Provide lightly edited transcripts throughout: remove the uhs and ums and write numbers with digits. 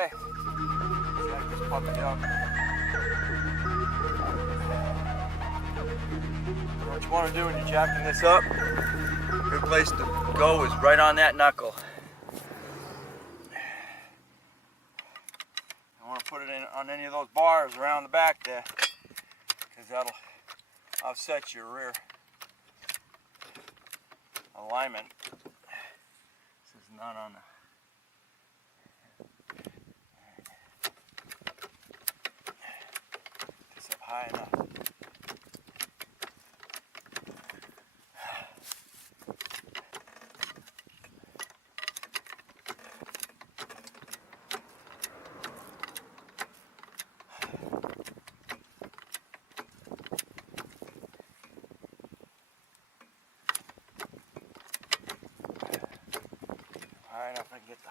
Okay, jack this puppy up. What you want to do when you're jacking this up, good place to go is right on that knuckle. I want to put it in on any of those bars around the back there, because that'll offset your rear alignment. This is not on the this up high enough. High enough I can get the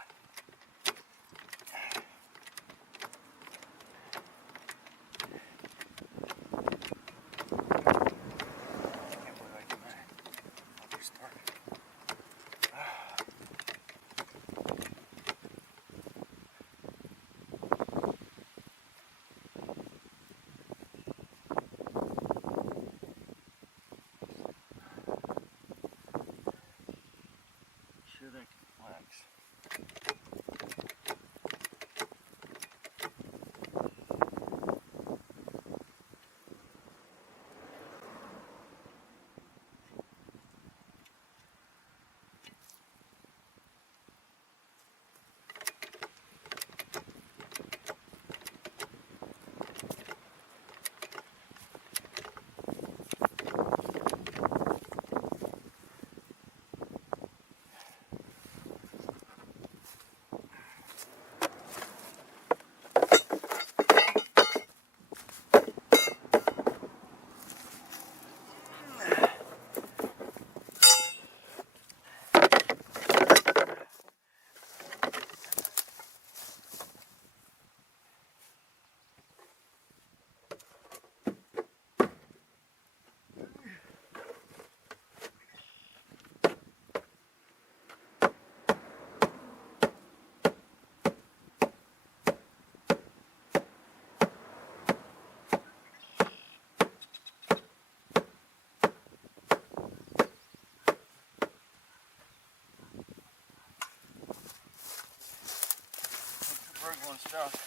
stuff.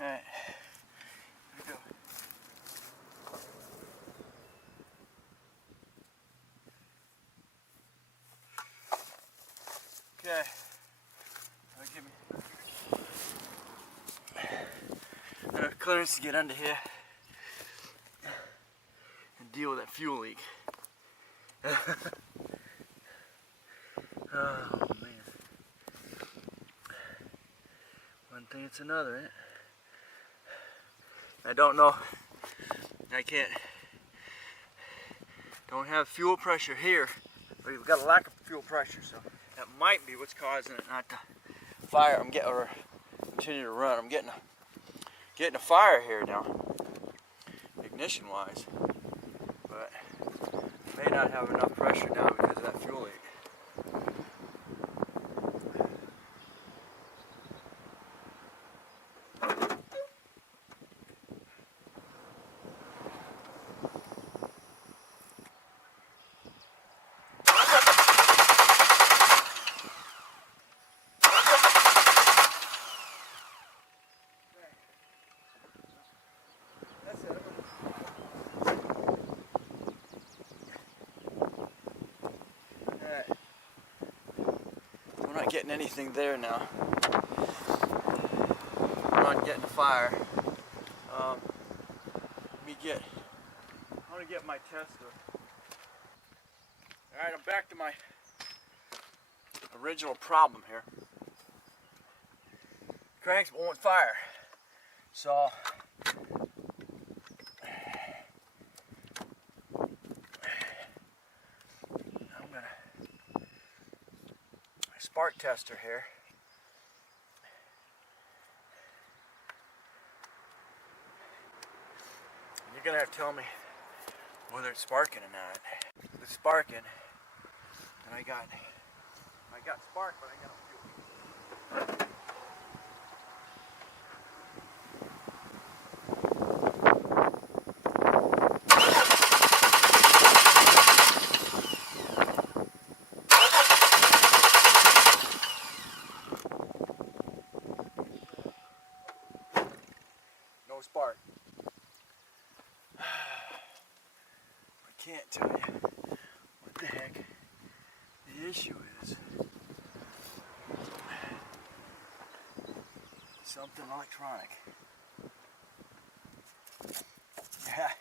Alright, here we go. Okay, give me enough clearance to get under here and deal with that fuel leak. Oh man, one thing it's another, eh? I don't know, don't have fuel pressure here, but we've got a lack of fuel pressure, so that might be what's causing it not to fire. Or continue to run. I'm getting a fire here now, ignition wise, but may not have enough pressure now because of that fuel leak. Getting anything there now. I'm not getting a fire. I want to get my tester. Alright, I'm back to my original problem here. cranks but won't fire. So I'm gonna spark tester here. You're gonna have to tell me whether it's sparking or not. If it's sparking, and I got spark, but I got no fuel. No spark. I can't tell you what the heck the issue is. Something electronic. Yeah.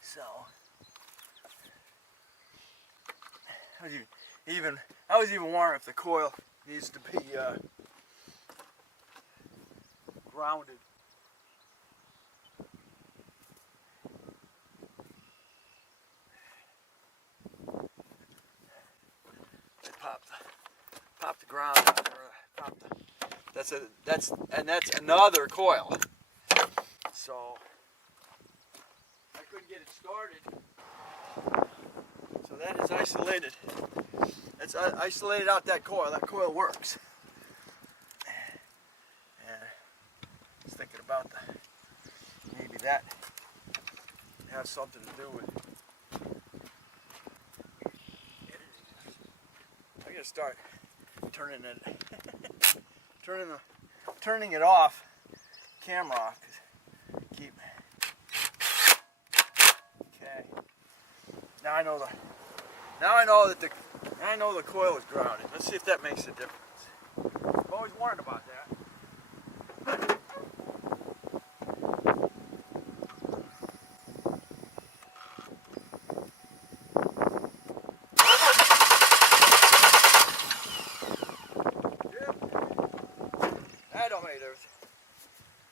So I was even wondering if the coil needs to be grounded. Pop the ground, or that's another coil. So I couldn't get it started. So that is isolated. It's isolated out that coil. That coil works. And I was thinking about maybe that has something to do with it. I gotta start turning it off, camera off. Okay. Now I know the coil is grounded. Let's see if that makes a difference. I've always wondered about that.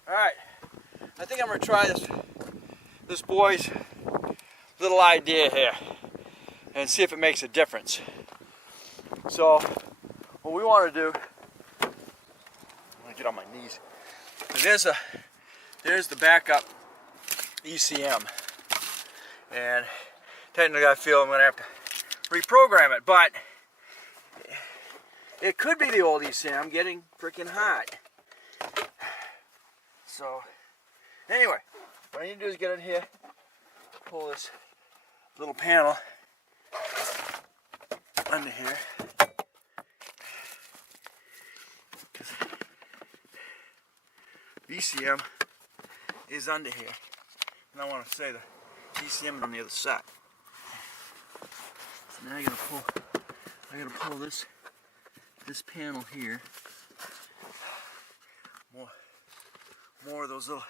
Alright, I think I'm going to try this boy's little idea here and see if it makes a difference. So, what we want to do, I'm going to get on my knees. There's the backup ECM, and technically I feel I'm going to have to reprogram it, but it could be the old ECM getting freaking hot. So, anyway, what I need to do is get in here, pull this little panel under here. ECM is under here, and I want to say the ECM is on the other side. So now I gotta pull this panel here. More of those little